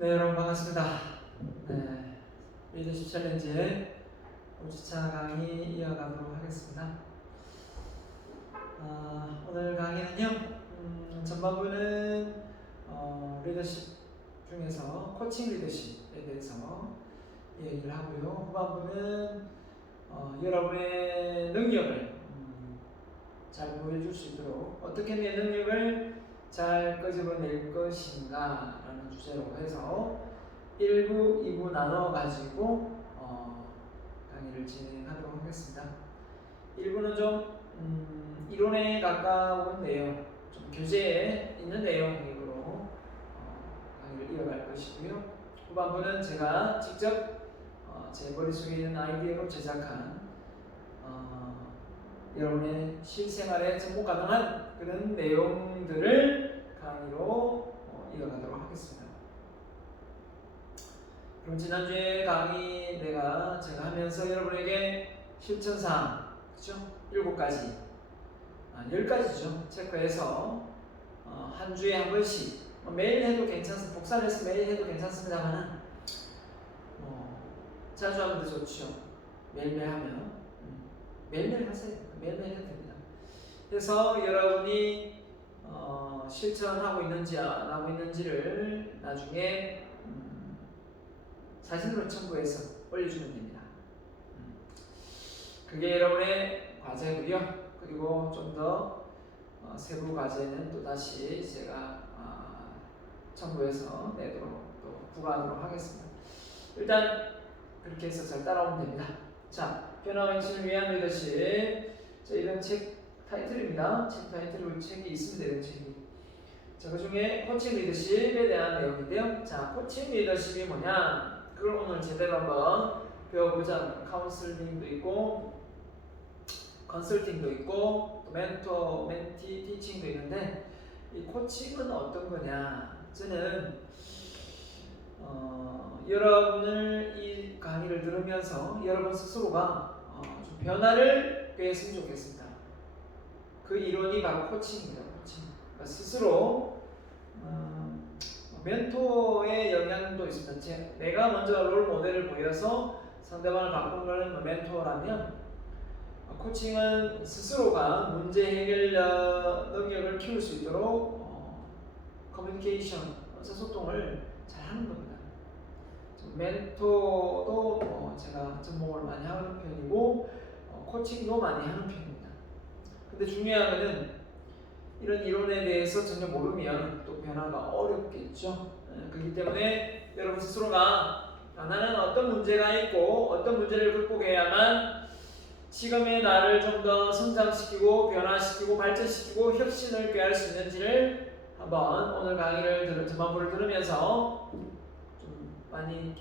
네, 여러분 반갑습니다. 네, 리더십 챌린지의 5주차 강의 이어가도록 하겠습니다. 오늘 강의는요, 전반부는 리더십 중에서 코칭 리더십에 대해서 얘기를 하고요. 후반부는 여러분의 능력을 잘 보여줄 수 있도록 어떻게 내 능력을 잘 끄집어낼 것인가 라는 주제로 해서 1부, 2부 나눠가지고 강의를 진행하도록 하겠습니다. 1부는 좀 이론에 가까운 내용, 좀 교재에 있는 내용으로 강의를 이어갈 것이고요. 후반부는 제가 직접 제 머릿속에 있는 아이디어로 제작한 여러분의 실생활에 접목 가능한 그런 내용들을 강의로 이어가도록 하겠습니다. 그럼 지난주에 강의 제가 하면서 여러분에게 실천사항, 그죠? 7가지, 10가지죠. 체크해서 한 주에 한 번씩 매일 해도 괜찮습니다. 복사해서 매일 해도 괜찮습니다만 자주 하면 더 좋죠. 매일매일 하면 매일매일 하세요. 매일매일 해도 됩니다. 그래서 여러분이 실천하고 있는지 안 하고 있는지를 나중에 사진으로 첨부해서 올려주면 됩니다. 그게 여러분의 과제고요. 그리고 좀 더 세부 과제는 또 다시 제가 첨부해서 내도록 또 부과하도록 하겠습니다. 일단 그렇게 해서 잘 따라오면 됩니다. 자, 변화와 행진을 위한 리더십. 자, 이런 책 타이틀입니다. 책 타이틀로 책이 있습니다. 이런 책이. 자, 그 중에 코칭 리더십에 대한 내용인데요. 자, 코칭 리더십이 뭐냐? 그걸 오늘 제대로 한번 배워보자. 카운슬링도 있고, 컨설팅도 있고, 멘토, 멘티, 티칭도 있는데, 이 코칭은 어떤 거냐? 저는 여러분을 이 강의를 들으면서 여러분 스스로가 좀 변화를 꾀했으면 좋겠습니다. 그 이론이 바로 코칭입니다. 코칭. 그러니까 스스로 멘토의 영향도 있습니다. 내가 먼저 롤 모델을 보여서 상대방을 바꾸는 멘토라면, 코칭은 스스로가 문제 해결 능력을 키울 수 있도록 커뮤니케이션, 의사소통을 잘 하는 겁니다. 멘토도 제가 접목을 많이 하는 편이고, 코칭도 많이 하는 편입니다. 근데 중요한 것은 이런 이론에 대해서 전혀 모르면 또 변화가 어렵겠죠. 그렇기 때문에 여러분 스스로가 나는 어떤 문제가 있고 어떤 문제를 극복해야만 지금의 나를 좀 더 성장시키고 변화시키고 발전시키고 혁신을 꾀할 수 있는지를 한번 오늘 강의를 전반부를 들으면서 좀 많이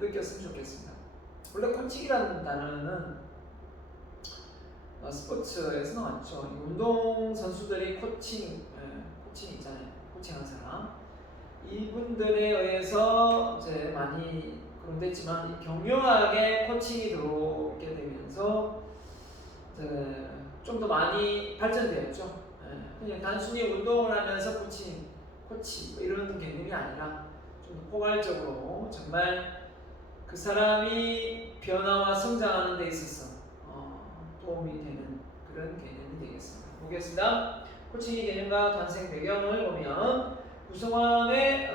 느꼈으면 좋겠습니다. 원래 코칭이라는 단어는 스포츠에서 나왔죠. 운동 선수들이 코칭 있잖아요. 코칭하는 사람. 이분들에 의해서 이제 많이 그런됐지만 경영학에 코칭이 들어오게 되면서 좀 더 많이 발전되었죠. 그냥 단순히 운동을 하면서 코치 뭐 이런 개념이 아니라 좀 더 포괄적으로 정말 그 사람이 변화와 성장하는 데 있어서 도움이 되는 그런 개념이 되겠습니다. 보겠습니다. 코칭의 개념과 탄생 배경을 보면 구성원의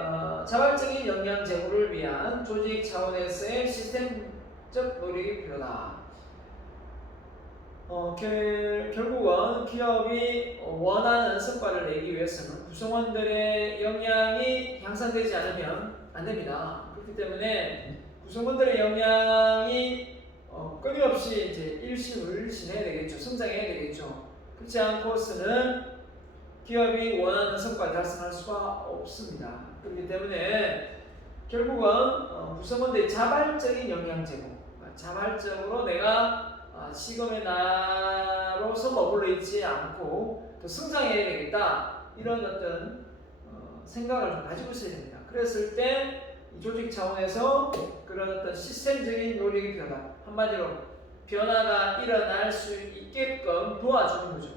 자발적인 역량 제고를 위한 조직 차원에서의 시스템적 노력이 필요하다. 결국은 기업이 원하는 성과를 내기 위해서는 구성원들의 역량이 향상되지 않으면 안 됩니다. 그렇기 때문에 구성원들의 역량이 끊임없이 이제 일신해야 되겠죠. 성장해야 되겠죠. 그렇지 않고서는 기업이 원하는 성과를 달성할 수가 없습니다. 그렇기 때문에 결국은 구성원들의 자발적인 역량 제공, 자발적으로 내가 지금의 나로서 머물러 있지 않고 더 성장해야 되겠다, 이런 어떤 생각을 좀 가지고 있어야 됩니다. 그랬을 때 이 조직 차원에서 그런 어떤 시스템적인 노력이 필요하다. 한마디로 변화가 일어날 수 있게끔 도와주는 거죠.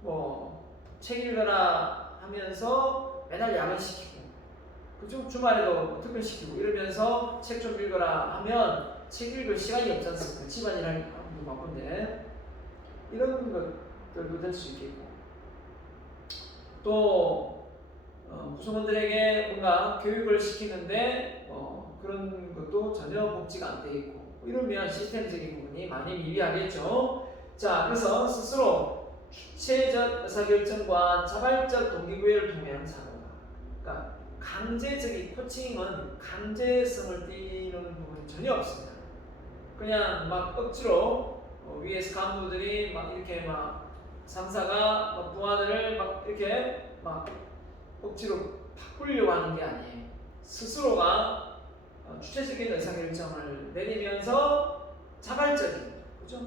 뭐 책 읽어라 하면서 매달 야근시키고, 그죠? 주말에도 특별시키고 이러면서 책 좀 읽어라 하면 책 읽을 시간이 없지 않습니까? 집안일 하기 바쁜데 이런 것들도 될 수 있겠고 또 구성원들에게 뭔가 교육을 시키는데 그런 것도 전혀 복지가 안 돼 있고 이러면 시스템적인 부분이 많이 미비하겠죠. 자, 그래서 스스로 주체적 의사결정과 자발적 동기부여를 통한 사고다. 그러니까 강제적인 코칭은 강제성을 띠는 부분이 전혀 없습니다. 그냥 막 억지로 위에서 간부들이 막 이렇게 막 상사가 막 부하들을 막 이렇게 막 억지로 바꾸려고 하는 게 아니에요. 스스로가 주체적인 의사결정을 내리면서 자발적인 그죠?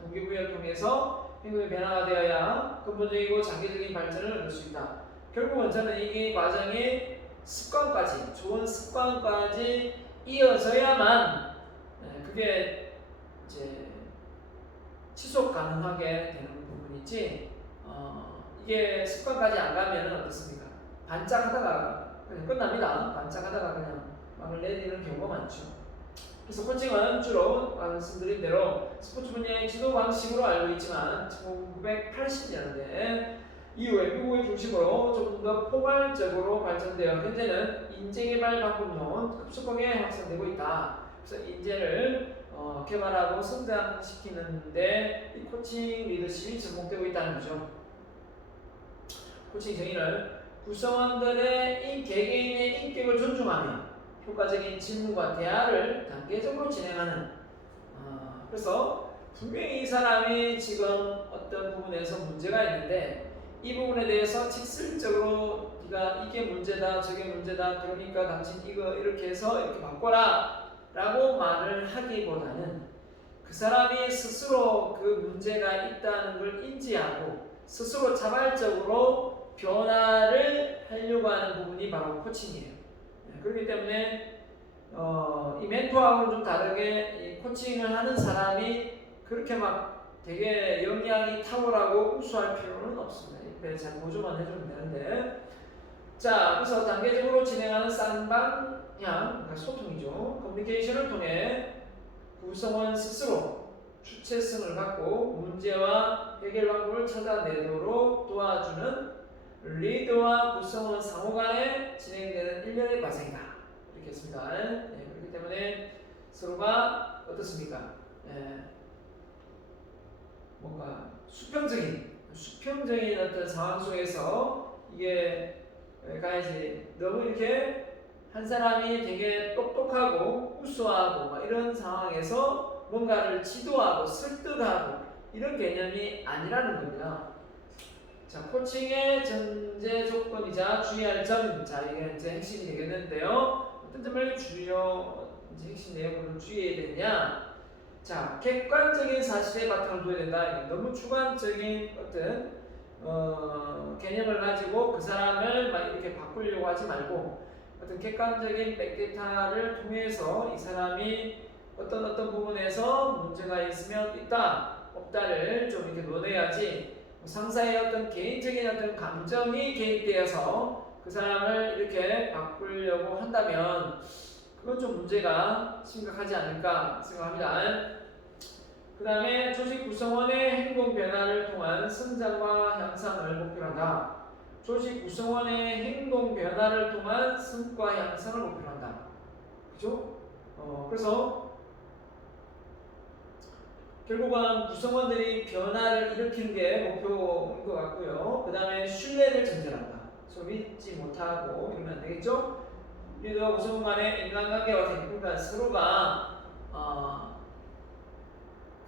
동기부여를 통해서 행동의 변화가 되어야 근본적이고 장기적인 발전을 얻을 수 있다. 결국은 저는 이 과정이 습관까지 좋은 습관까지 이어져야만 그게 이제 지속 가능하게 되는 부분이지 이게 습관까지 안 가면 어떻습니까? 반짝하다가 그냥 끝납니다. 반짝하다가 그냥 막을 내리는 경우가 많죠. 그래서 코칭은 주로 말씀드린 대로 스포츠 분야의 지도 방식으로 알고 있지만 1980년대 이후에 미국을 중심으로 좀 더 포괄적으로 발전되어 현재는 인재개발 방법론 급속하게 확산되고 있다. 그래서 인재를 개발하고 성장시키는데 이 코칭 리더십이 접목되고 있다는 거죠. 코칭 정의를 구성원들의 개개인의 인격을 존중하며 효과적인 질문과 대화를 단계적으로 진행하는 그래서 분명히 이 사람이 지금 어떤 부분에서 문제가 있는데 이 부분에 대해서 직설적으로 네가 이게 문제다 저게 문제다 그러니까 당신 이거 이렇게 해서 이렇게 바꿔라 라고 말을 하기보다는 그 사람이 스스로 그 문제가 있다는 걸 인지하고 스스로 자발적으로 변화를 하려고 하는 부분이 바로 코칭이에요. 그렇기 때문에 이 멘토하고는 좀 다르게 이 코칭을 하는 사람이 그렇게 막 되게 역량이 탁월하고 우수할 필요는 없습니다. 잘 보조만 해주면 되는데 자, 그래서 단계적으로 진행하는 쌍방향 그러니까 소통이죠. 커뮤니케이션을 통해 구성원 스스로 주체성을 갖고 문제와 해결 방법을 찾아내도록 도와주는 리더와 구성원 상호 간에 진행되는 일련의 과정이다. 이렇게 했습니다. 그렇기 때문에 서로가 어떻습니까? 뭔가 수평적인 어떤 상황 속에서 이게 가야지 너무 이렇게 한 사람이 되게 똑똑하고 우수하고 막 이런 상황에서 뭔가를 지도하고 설득하고 이런 개념이 아니라는 겁니다. 자, 코칭의 전제 조건이자 주의할 점, 자 이게 이제 핵심이 되겠는데요. 어떤 점을 핵심 내용으로 주의해야 되느냐? 자, 객관적인 사실에 바탕을 둬야 된다. 너무 주관적인 어떤 개념을 가지고 그 사람을 막 이렇게 바꾸려고 하지 말고 어떤 객관적인 백데이터를 통해서 이 사람이 어떤 부분에서 문제가 있으면 있다, 없다를 좀 이렇게 논해야지 상사의 어떤 개인적인 어떤 감정이 개입되어서 그 사람을 이렇게 바꾸려고 한다면 그건 좀 문제가 심각하지 않을까 생각합니다. 그 다음에 조직 구성원의 행동 변화를 통한 성장과 향상을 목표로 한다. 조직 구성원의 행동 변화를 통한 성과 향상을 목표로 한다. 그죠? 그래서 결국은 구성원들이 변화를 일으키는 게 목표인 것 같고요. 그 다음에 신뢰를 전제한다. 서로 믿지 못하고 이러면 안 되겠죠? 리더와 구성원 간의 인간관계와 그러니까 서로가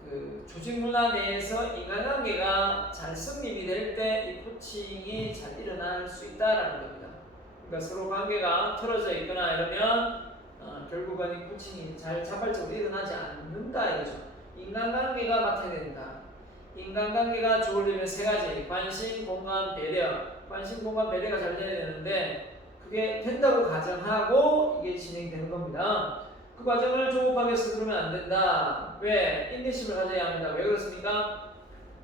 그 조직 문화 내에서 인간관계가 잘 성립이 될 때 이 코칭이 잘 일어날 수 있다라는 겁니다. 그러니까 서로 관계가 틀어져 있거나 이러면 결국은 이 코칭이 잘 자발적으로 일어나지 않는다 이거죠. 인간관계가 맡아야 된다. 인간관계가 좋으려면 세 가지: 관심, 공감, 배려. 관심, 공감, 배려가 잘 돼야 되는데 그게 된다고 가정하고 이게 진행되는 겁니다. 그 과정을 조급하게 서두르면 안 된다. 왜? 인내심을 가져야 합니다. 왜 그렇습니까?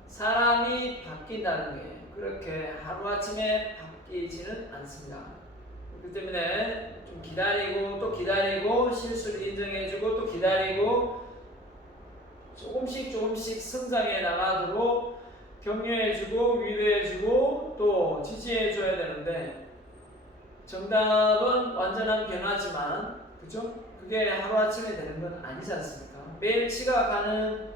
사람이 바뀐다는 게 그렇게 하루아침에 바뀌지는 않습니다. 그렇기 때문에 좀 기다리고 또 기다리고 실수를 인정해주고 또 기다리고 조금씩 성장해 나가도록 격려해주고 위로해주고 또 지지해줘야 되는데 정답은 완전한 변화지만 그죠? 그게 하루아침에 되는 건 아니지 않습니까? 매일 지각하는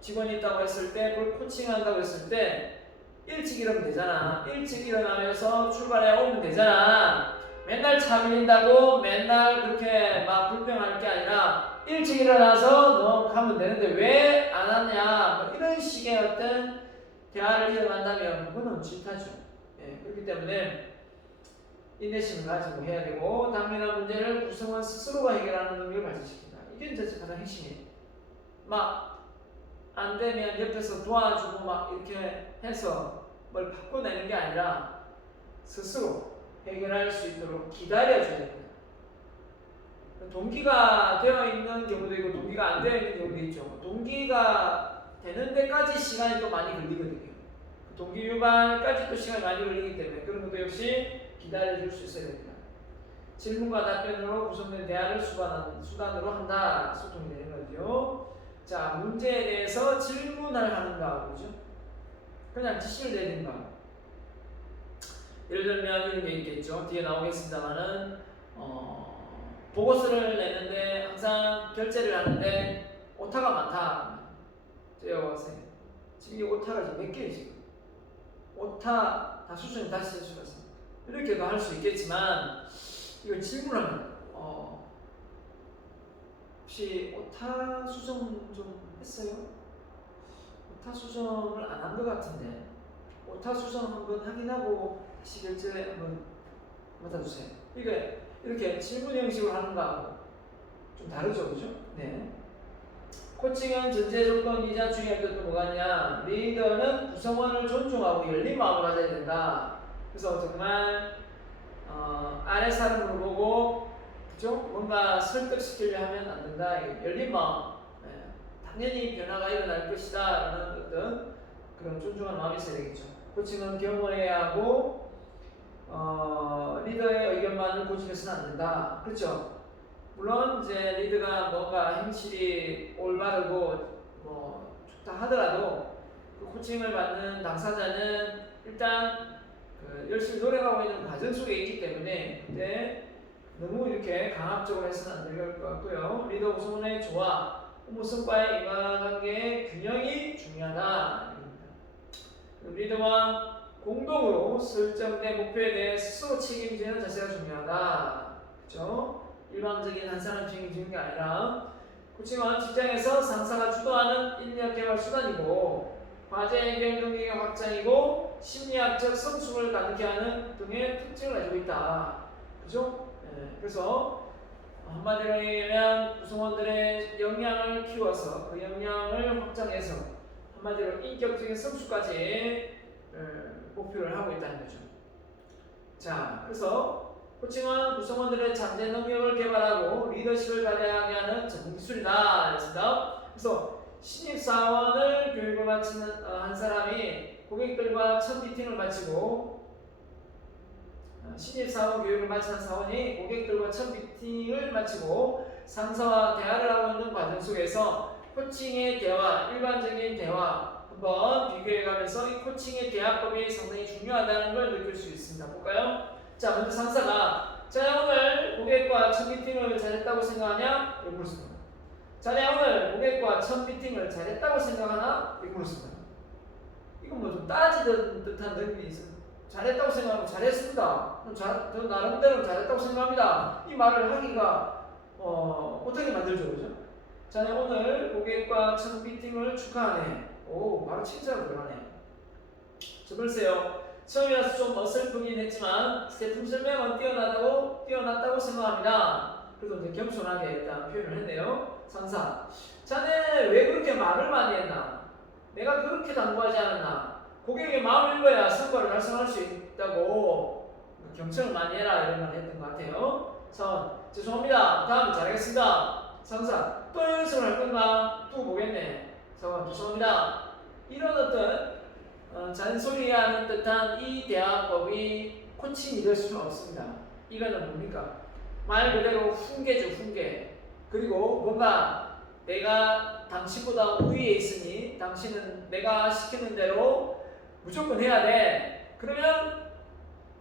직원이 있다고 했을 때 그걸 코칭한다고 했을 때 일찍 일어나면 되잖아. 일찍 일어나면서 출발해 오면 되잖아. 맨날 차 밀린다고 맨날 그렇게 막 불평할 게 아니라 일찍 일어나서 너 가면 되는데 왜 안 하냐 뭐 이런 식의 어떤 대화를 이어간다면 그거는 질타죠. 예, 그렇기 때문에 인내심을 가지고 해야 되고 당면한 문제를 구성원 스스로가 해결하는 능력을 발전시킨다. 이게 이제 가장 핵심이에요. 막 안 되면 옆에서 도와주고 막 이렇게 해서 뭘 바꿔내는 게 아니라 스스로 해결할 수 있도록 기다려줘야 됩니다. 동기가 되어 있는 경우도 있고 동기가 안 되어 있는 경우도 있죠. 동기가 되는 데까지 시간이 또 많이 걸리거든요. 동기 유발까지 또 시간이 많이 걸리기 때문에 그런 것도 역시 기다려줄 수 있어야 됩니다. 질문과 답변으로 구성된 대화를 수단으로 한다. 소통이 되는 거죠. 자, 문제에 대해서 질문을 하는가, 그죠? 그냥 지시를 내린가. 예를 들면 이런 게 있겠죠. 뒤에 나오겠습니다만은 보고서를 내는데 항상 결제를 하는데 오타가 많다. 여보세요. 지금 이 오타가 지금 몇 개예요 지금? 오타 다 수준이 다시 해주셨습니다. 이렇게도 할 수 있겠지만 이걸 질문하면 혹시 오타 수정 좀 했어요? 오타 수정을 안 한 것 같은데 오타 수정 한번 확인하고 다시 결제 한번 받아주세요. 이게 이렇게 질문 형식으로 하는 거하고 좀 다르죠, 그죠? 네. 코칭은 전제 조건이자 중요한 것도 뭐가 있냐? 리더는 구성원을 존중하고 열린 마음을 가져야 된다. 그래서 정말 아래 사람을 보고 그죠? 뭔가 설득시키려 하면 안 된다. 열린 마음. 네. 당연히 변화가 일어날 것이다. 라는 어떤 그런 존중하는 마음이 있어야 되겠죠. 코칭은 경험해야 하고 리더의 의견만을 고집해서는 안 된다. 그렇죠? 물론 이제 리더가 뭔가 행실이 올바르고 뭐 좋다 하더라도 그 코칭을 받는 당사자는 일단 그 열심히 노력하고 있는 과정 속에 있기 때문에 그때 너무 이렇게 강압적으로 해서는 안 될 것 같고요. 리더 구성원의 조화, 업무 성과의 인과관계의 균형이 중요하다. 리더와 공동으로 설정된 목표에 대해 스스로 책임지는 자세가 중요하다. 그렇죠? 일방적인 한 사람 책임지는 게 아니라 코칭은 직장에서 상사가 주도하는 인력 개발 수단이고 과제 해결 능력의 확장이고 심리학적 성숙을 가능케 하는 등의 특징을 가지고 있다. 그죠? 네, 그래서 한마디로 얘기하면 구성원들의 역량을 키워서 그 역량을 확장해서 한마디로 인격적인 성숙까지 목표를 하고 있다는 거죠. 자, 그래서 코칭은 구성원들의 잠재 능력을 개발하고 리더십을 발휘하게 하는 전문 기술이다. 그래서 신입사원을 교육을 마치는 한 사람이 고객들과 첫 미팅을 마치고 신입사원 교육을 마치는 사원이 고객들과 첫 미팅을 마치고 상사와 대화를 하고 있는 과정 속에서 코칭의 대화, 일반적인 대화 한번 비교해가면서 이 코칭의 대화법이 상당히 중요하다는 걸 느낄 수 있습니다. 볼까요? 자, 먼저 상사가 자, 오늘 고객과 첫 미팅을 잘했다고 생각하냐? 이렇게 물었습니다. 자네 오늘 고객과 첫 미팅을 잘했다고 생각하나? 이렇게 물었습니다. 이건 뭐 좀 따지는 듯한 느낌이 있어요. 잘했다고 생각하고 잘했습니다. 저 나름대로 잘했다고 생각합니다. 이 말을 하기가 어떻게 만들죠, 그죠? 자네 오늘 고객과 첫 미팅을 축하하네. 오, 바로 칭찬으로 들어가네. 저 글쎄요. 처음이라서 좀 어설프긴 했지만 제품 설명은 뛰어났다고 생각합니다. 그래서 이제 겸손하게 일단 표현을 했네요. 상사, 자네 왜 그렇게 말을 많이 했나? 내가 그렇게 당부하지 않았나? 고객의 마음을 읽어야 성과를 달성할 수 있다고 경청을 많이 해라 이런 말 했던 것 같아요. 사원, 죄송합니다. 다음 잘하겠습니다. 상사, 또 연습을 할 건가? 또 보겠네. 사원, 죄송합니다. 이런 어떤 잔소리하는 듯한 이 대화법이 코칭이 될 수는 없습니다. 이거는 뭡니까? 말 그대로 훈계죠, 훈계. 그리고 뭔가 내가 당신보다 우위에 있으니 당신은 내가 시키는 대로 무조건 해야 돼. 그러면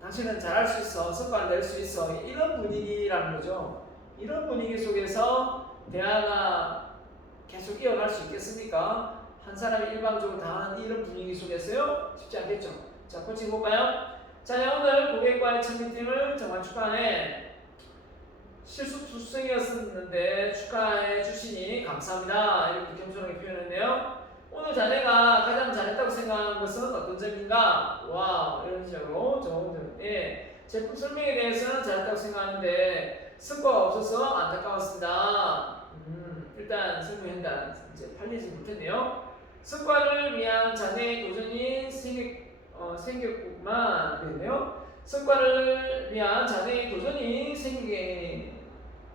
당신은 잘할 수 있어, 성과를 낼 수 있어. 이런 분위기라는 거죠. 이런 분위기 속에서 대화가 계속 이어갈 수 있겠습니까? 한 사람이 일방적으로 당하는 이런 분위기 속에서요? 쉽지 않겠죠. 자, 코칭 볼까요? 자, 오늘 고객과의 첫 미팅을 정말 축하해. 실수 투성이었었는데 축하해 주시니 감사합니다. 이렇게 겸손하게 표현했네요. 오늘 자네가 가장 잘했다고 생각하는 것은 어떤 점인가? 와, 이런 식으로 좋은 점. 예, 제품 설명에 대해서는 잘했다고 생각하는데 성과가 없어서 안타까웠습니다. 일단 설명한다. 이제 팔리지 못했네요. 성과를 위한 자네의 도전이 생겼구만. 그랬네요. 성과를 위한 자네의 도전이 생기게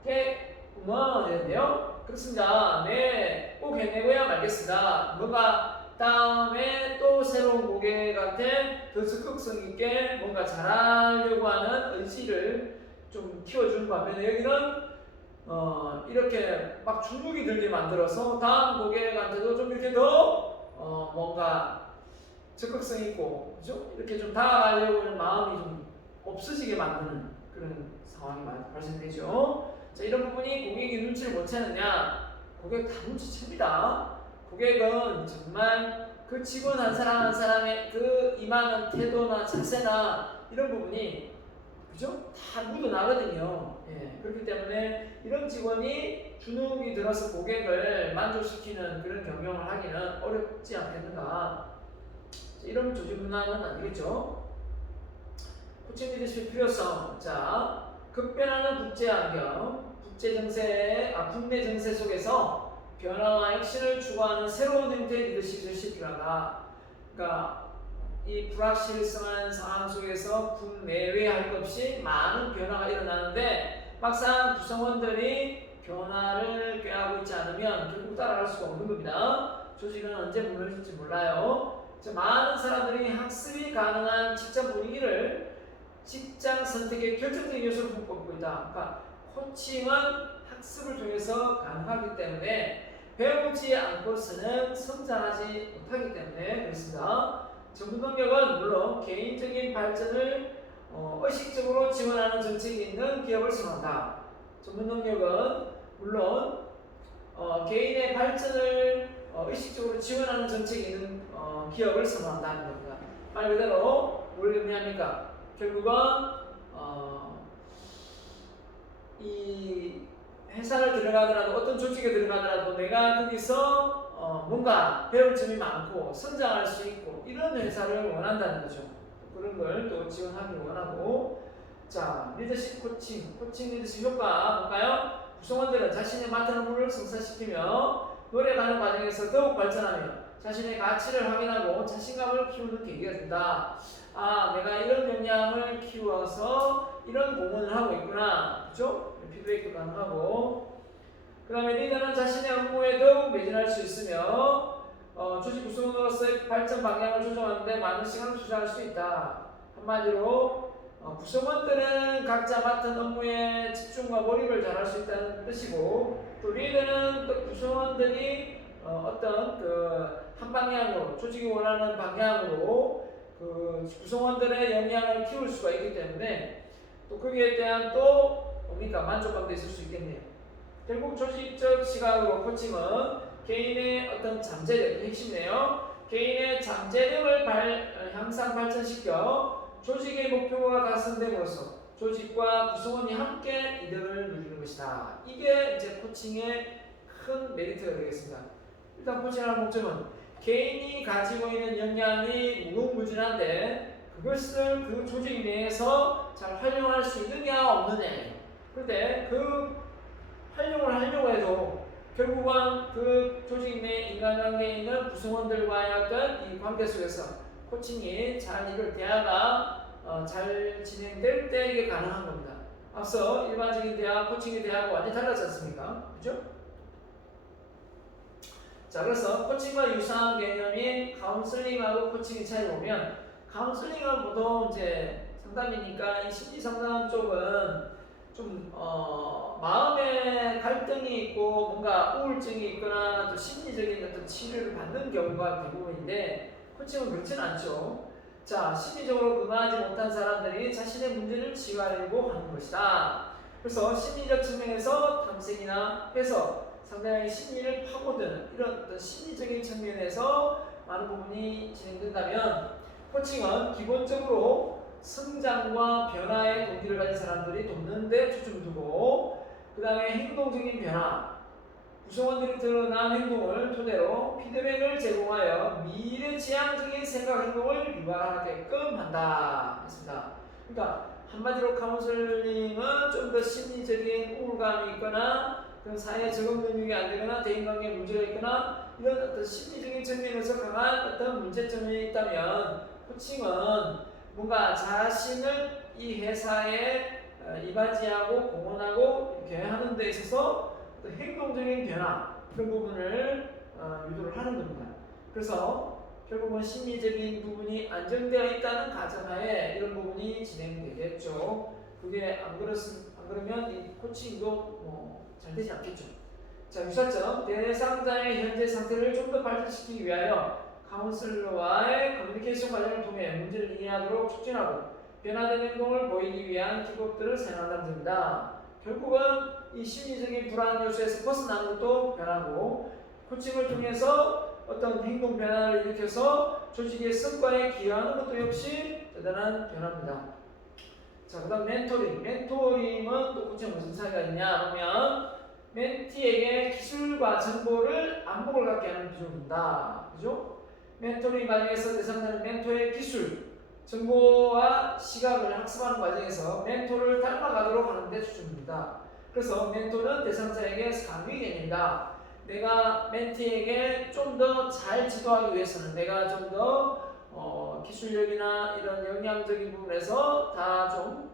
됐네요. 그렇습니다. 네, 꼭 해내고야 말겠습니다. 뭔가 다음에 또 새로운 고객한테 더 적극성 있게 뭔가 잘하려고 하는 의지를 좀 키워주는 반면에 여기는 이렇게 막 주눅이 들게 만들어서 다음 고객한테도 좀 이렇게 더 뭔가 적극성 있고, 그죠? 이렇게 좀 다가가려고 하는 마음이 좀 없어지게 만드는 그런 상황이 발생되죠. 자, 이런 부분이 고객이 눈치를 못 채느냐? 고객 다 눈치챕니다. 고객은 정말 그 직원 한 사람 한 사람의 그 임하는 태도나 자세나 이런 부분이, 그죠? 다 묻어나거든요. 예, 그렇기 때문에 이런 직원이 주눅이 들어서 고객을 만족시키는 그런 경영을 하기는 어렵지 않겠는가. 이런 조직 문화는 아니겠죠. 코칭 리더십의 필요성. 자, 급변하는 국제 환경, 국내 정세 속에서 변화와 혁신을 추구하는 새로운 형태의 리더십이 필요하다. 그러니까 이 불확실성한 상황 속에서 국내외 할 것 없이 많은 변화가 일어나는데 막상 구성원들이 변화를 꾀하고 있지 않으면 결국 따라갈 수가 없는 겁니다. 조직은 언제 무너질지 몰라요. 많은 사람들이 학습이 가능한 직장 분위기를 직장 선택의 결정적인 요소로 뽑고 있다. 그러니까 코칭은 학습을 통해서 가능하기 때문에 배우지 않고서는 성장하지 못하기 때문에 그렇습니다. 전문 능력은 물론 개인적인 발전을 의식적으로 지원하는 정책이 있는 기업을 선호한다. 전문 능력은 물론 개인의 발전을 의식적으로 지원하는 정책이 있는 기업을 선호한다는 겁니다. 말 그대로 뭘 의미합니까? 결국은 이 회사를 들어가더라도 어떤 조직에 들어가더라도 내가 거기서 뭔가 배울 점이 많고 성장할 수 있고 이런 회사를 원한다는 거죠. 그런 걸 또 지원하기 원하고. 자, 리더십 코칭 리더십 효과 볼까요? 구성원들은 자신의 맡은 업무를 성사시키며 노력하는 과정에서 더욱 발전하며 자신의 가치를 확인하고 자신감을 키우는 계기가 된다. 아, 내가 이런 역량을 키워서 이런 공헌을 하고 있구나. 그렇죠? 피드백도 가능하고. 그 다음에 리더는 자신의 업무에 더욱 매진할 수 있으며 조직 구성원으로서의 발전 방향을 조정하는데 많은 시간을 투자할 수 있다. 한마디로 구성원들은 각자 맡은 업무에 집중과 몰입을 잘할 수 있다는 뜻이고, 또 리더는 또 구성원들이 어떤 그 한 방향으로 조직이 원하는 방향으로 그 구성원들의 역량을 키울 수가 있기 때문에 또 거기에 대한 또 뭡니까 만족감도 있을 수 있겠네요. 결국 조직적 시각으로 코칭은 개인의 어떤 잠재력, 핵심이네요. 개인의 잠재력을 향상 발전시켜 조직의 목표가 달성됨으로써 조직과 구성원이 함께 이득을 누리는 것이다. 이게 이제 코칭의 큰 메리트가 되겠습니다. 일단 코칭하는 목적은 개인이 가지고 있는 역량이 무궁무진한데 그것을 그 조직 내에서 잘 활용할 수 있느냐 없느냐예요. 그런데 그 활용을 하려고 해도 결국은 그 조직 내 인간관계에 있는 구성원들과의 어떤 이 관계 속에서 코칭이 잘 이걸 대화가 잘 진행될 때 이게 가능한 겁니다. 앞서 일반적인 대화, 코칭의 대화가 완전히 달라지 않습니까? 그죠? 자, 그래서 코칭과 유사한 개념인 카운슬링하고 코칭의 차이를 보면, 카운슬링은 보통 이제 상담이니까 이 심리 상담 쪽은 좀 마음에 갈등이 있고 뭔가 우울증이 있거나 또 심리적인 어떤 치료를 받는 경우가 대부분인데 코칭은 그렇지는 않죠. 자, 심리적으로 건강하지 못한 사람들이 자신의 문제를 치유하려고 하는 것이다. 그래서 심리적 측면에서 탐색이나 해석, 상대방의 심리를 파고드는 이런 어떤 심리적인 측면에서 많은 부분이 진행된다면 코칭은 기본적으로 성장과 변화의 동기를 가진 사람들이 돕는 데 초점을 두고 그 다음에 행동적인 변화, 구성원들이 드러난 행동을 토대로 피드백을 제공하여 미래지향적인 생각 행동을 유발하게끔 한다 했습니다. 그러니까 한마디로 카운슬링은 좀 더 심리적인 우울감이 있거나 그런 사회 적응 능력이 안 되거나 대인관계 문제가 있거나 이런 어떤 심리적인 측면에서 강한 어떤 문제점이 있다면 코칭은 뭔가 자신을 이 회사에 이바지하고 공헌하고 이렇게 하는 데 있어서 행동적인 변화 그런 부분을 유도를 하는 겁니다. 그래서 결국은 심리적인 부분이 안정되어 있다는 가정하에 이런 부분이 진행되겠죠. 그게 안 그러면 이 코칭도 잘 되지 않겠죠. 자, 유사점 대상자의 현재 상태를 좀 더 발전시키기 위하여 카운슬러와의 커뮤니케이션 과정을 통해 문제를 이해하도록 촉진하고 변화된 행동을 보이기 위한 기법들을 사용한다는 점입니다. 결국은 이 심리적인 불안 요소에서 벗어나는 것도 변하고 코칭을 통해서 어떤 행동 변화를 일으켜서 조직의 성과에 기여하는 것도 역시 대단한 변화입니다. 자, 그 다음 멘토링. 멘토링은 또 코칭과 무슨 차이가 있냐 하면 멘티에게 기술과 정보를 안목을 갖게 하는 기술입니다. 그죠? 멘토링 과정에서 대상자는 멘토의 기술, 정보와 시각을 학습하는 과정에서 멘토를 닮아가도록 하는 데 초점입니다. 그래서 멘토는 대상자에게 상위 개념이다. 내가 멘티에게 좀 더 잘 지도하기 위해서는 내가 좀 더 기술력이나 이런 역량적인 부분에서 다 좀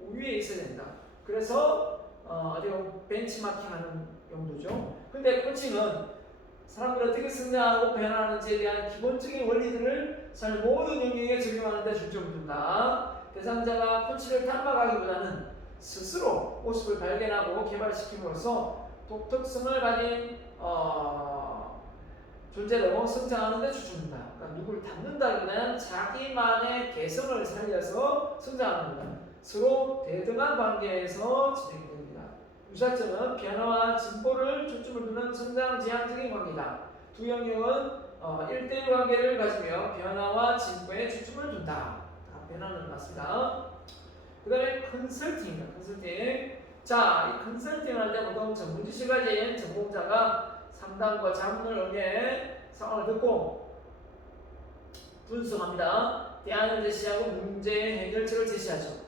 우위에 있어야 된다. 그래서 어디 벤치마킹하는 용도죠. 근데 코칭은 사람들이 어떻게 성장하고 변화하는지에 대한 기본적인 원리들을 잘 모든 영역에 적용하는 데 중점을 둔다. 대상자가 코치를 닮아가기보다는 스스로 모습을 발견하고 개발시킴으로써 독특성을 가진 존재로 성장하는 데 초점입니다. 그러니까 누구를 닮는다기보다는 자기만의 개성을 살려서 성장하는 겁니다. 서로 대등한 관계에서 진행됩니다. 유사점은 변화와 진보를 초점을 두는 성장 지향적인 관계다. 두 영역은 1대1 관계를 가지며 변화와 진보에 초점을 둔다. 변화는 맞습니다. 그 다음에 컨설팅입니다. 컨설팅. 자, 이 컨설팅을 할 때 보통 전문 지식을 가진 전공자가 상담과 자문을 응해 상황을 듣고 분석합니다. 대안을 제시하고 문제 해결책을 제시하죠.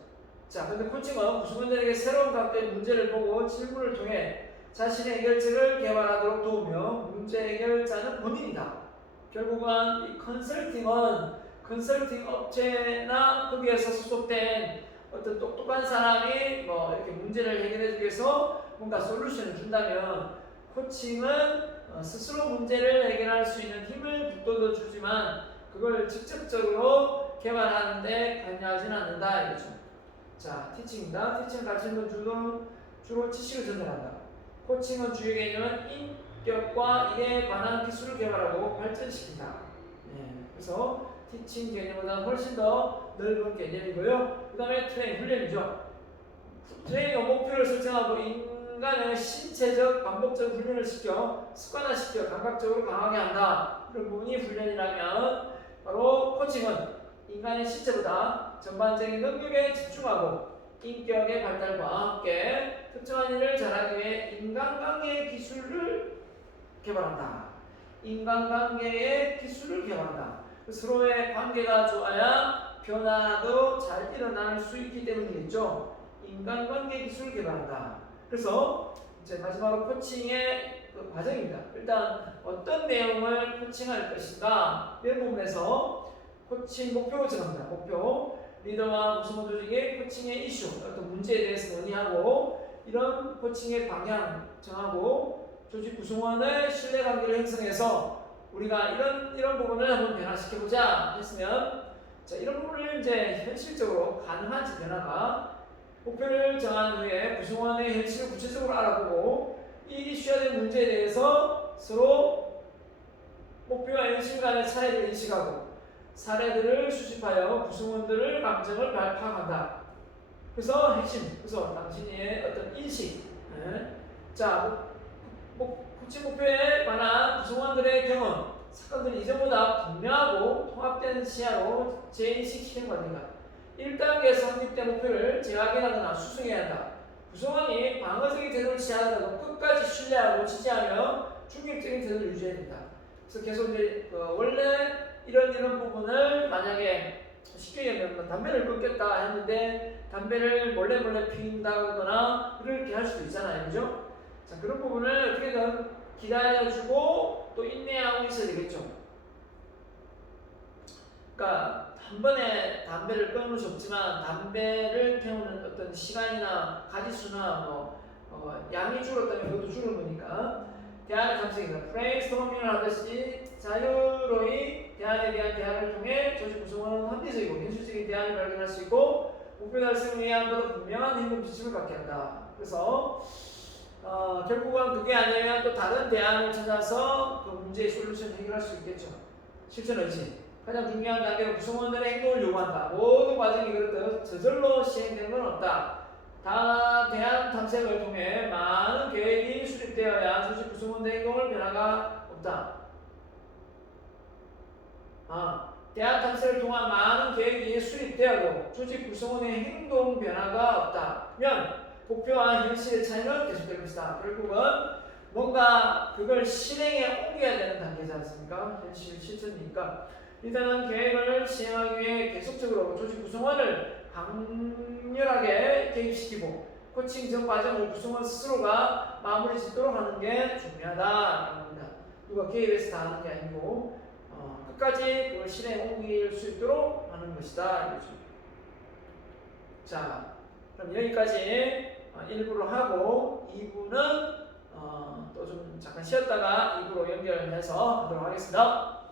자, 근데 코칭은 구성원들에게 새로운 각도의 문제를 보고 질문을 통해 자신의 해결책을 개발하도록 도우며 문제 해결자는 본인이다. 결국은 이 컨설팅은 컨설팅 업체나 거기에서 소속된 어떤 똑똑한 사람이 이렇게 문제를 해결해 주기 위해서 뭔가 솔루션을 준다면 코칭은 스스로 문제를 해결할 수 있는 힘을 북돋워 주지만 그걸 직접적으로 개발하는데 관여하지는 않는다 이거죠. 자, 티칭입니다. 티칭을 가르치는 건 주로 지식을 전달한다. 코칭은 주요 개념은 인격과 이에 관한 기술을 개발하고 발전시킨다. 그래서 티칭 개념보다 훨씬 더 넓은 개념이고요. 그 다음에 트레이닝, 훈련이죠. 트레이닝 목표를 설정하고 인간의 신체적 반복적 훈련을 시켜 습관화시켜 감각적으로 강하게 한다. 그런 부분이 훈련이라면 바로 코칭은 인간의 신체보다 전반적인 능력에 집중하고 인격의 발달과 함께 특정한 일을 잘하기 위해 인간관계의 기술을 개발한다. 인간관계의 기술을 개발한다. 서로의 관계가 좋아야 변화도 잘 일어날 수 있기 때문이겠죠. 인간관계 기술을 개발한다. 그래서 이제 마지막으로 코칭의 그 과정입니다. 일단 어떤 내용을 코칭할 것인가 이런 부분에서 코칭 목표를 정합니다. 목표, 리더와 구성원 조직의 코칭의 이슈, 어떤 문제에 대해서 논의하고 이런 코칭의 방향 정하고 조직 구성원의 신뢰관계를 형성해서 우리가 이런 부분을 한번 변화시켜보자 했으면 자, 이런 부분을 이제 현실적으로 가능한지 변화가 목표를 정한 후에 구성원의 현실을 구체적으로 알아보고 이 이슈화된 문제에 대해서 서로 목표와 현실 간의 차이를 인식하고 사례들을 수집하여 구성원들의 감정을 파악한다. 그래서 핵심, 그래서 당신의 어떤 인식, 자, 구체 목표에 관한 구성원들의 경험, 사건들이 이전보다 분명하고 통합된 시야로 재인식시키는 과정이다. 1단계에서 확립된 목표를 재확인하거나 수정해야 한다. 구성원이 방어적인 태도를 취하더라도 끝까지 신뢰하고 지지하며 중립적인 태도를 유지해야 된다. 그래서 계속 이제 원래 이런 부분을 만약에 쉽게 얘기하면 담배를 끊겠다 했는데 담배를 몰래 피운다거나 그렇게 할 수도 있잖아요, 그죠? 자, 그런 부분을 어떻게든 기다려주고 또 인내하고 있어야 되겠죠. 그러니까 한 번에 담배를 끊을 수 없지만 담배를 태우는 어떤 시간이나 가지수나 양이 줄었다면 그것도 줄은 거니까 대안의 탐색이다. 브레인스토밍을 하듯이 자유로이 대안에 대한 대안을 통해 조직 구성원은 합리적이고 현실적인 대안을 발견할 수 있고 목표 달성을 위한 더 분명한 행동 지침을 갖게 한다. 그래서 결국은 그게 아니면 또 다른 대안을 찾아서 그 문제의 솔루션을 해결할 수 있겠죠. 실천 의지. 가장 중요한 단계로 구성원들의 행동을 요구한다. 모든 과정이 그렇듯 저절로 시행되는 건 없다. 대안 탐색을 통해 많은 계획이 수립되어야 조직 구성원들의 행동을 변화가 없다. 대안 탐색을 통한 많은 계획이 수립되어도 조직 구성원의 행동 변화가 없다면 목표와 현실의 차이는 계속될 것이다. 결국은 뭔가 그걸 실행에 옮겨야 되는 단계지 않습니까? 현실 실천이니까 일단은 계획을 시행하기 위해 계속적으로 조직 구성원을 강렬하게 개입시키고 코칭 전 과정을 구성원 스스로가 마무리 짓도록 하는 게 중요하다라는 겁니다. 누가 개입해서 다 하는 게 아니고 끝까지 그걸 실행에 옮길 수 있도록 하는 것이다. 이거죠. 자, 그럼 여기까지 1부를 하고 2부는 또 좀 잠깐 쉬었다가 2부로 연결해서 하도록 하겠습니다.